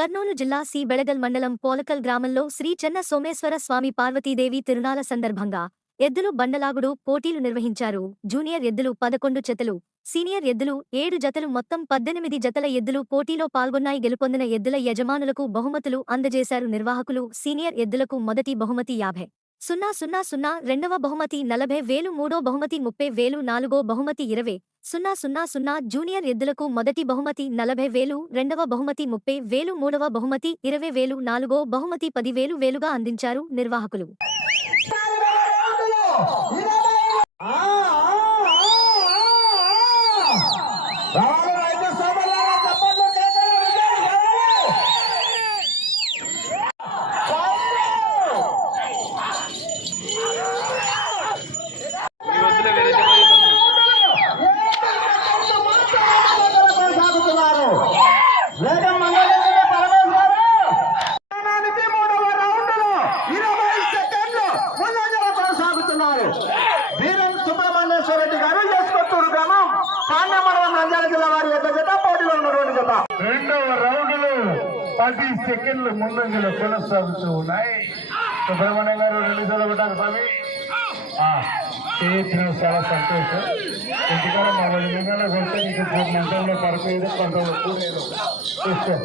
కర్నూలు జిల్లా సి బెళగల్ మండలం పోలకల్ గ్రామంలో శ్రీ చెన్న సోమేశ్వర స్వామి పార్వతీదేవి తిరునాల సందర్భంగా ఎద్దులు బండలాగుడు పోటీలు నిర్వహించారు. జూనియర్ ఎద్దులు 11 జతలు, సీనియర్ ఎద్దులు 7 జతలు మొత్తం 18 జతల ఎద్దులు పోటీలో పాల్గొన్నాయి. గెలుపొందిన ఎద్దుల యజమానులకు బహుమతులు అందజేశారు నిర్వాహకులు. సీనియర్ ఎద్దులకు మొదటి బహుమతి 50,000, రెండవ బహుమతి 40,000, మూడో బహుమతి 30,000, నాలుగో బహుమతి 20,000. జూనియర్ ఎద్దులకు మొదటి బహుమతి 40,000, రెండవ బహుమతి 30,000, మూడవ బహుమతి 20,000, నాలుగో బహుమతి 10,000 అందించారు నిర్వాహకులు. వీరం సుబ్రహ్మణ్యేశ్వరరెడ్డి గారు చేసుకొత్తూరు గ్రామం పాండ్యమండలం నంద్యాల జిల్లా వారి యొక్క జత పోటీలో ఉన్నటువంటి జత. రెండవ రౌండ్లు 10 సెకండ్లు ముందంజలో కొనసాగుతూ ఉన్నాయి. సుబ్రహ్మణ్యం గారు 2 చదవటారు స్వామి చాలా సంతోషం. ఇంటికాడ మా విధంగా కొడితే నీకు మంత్రంలో పరపేదో కొంతలో కూడేదో చూసుకో.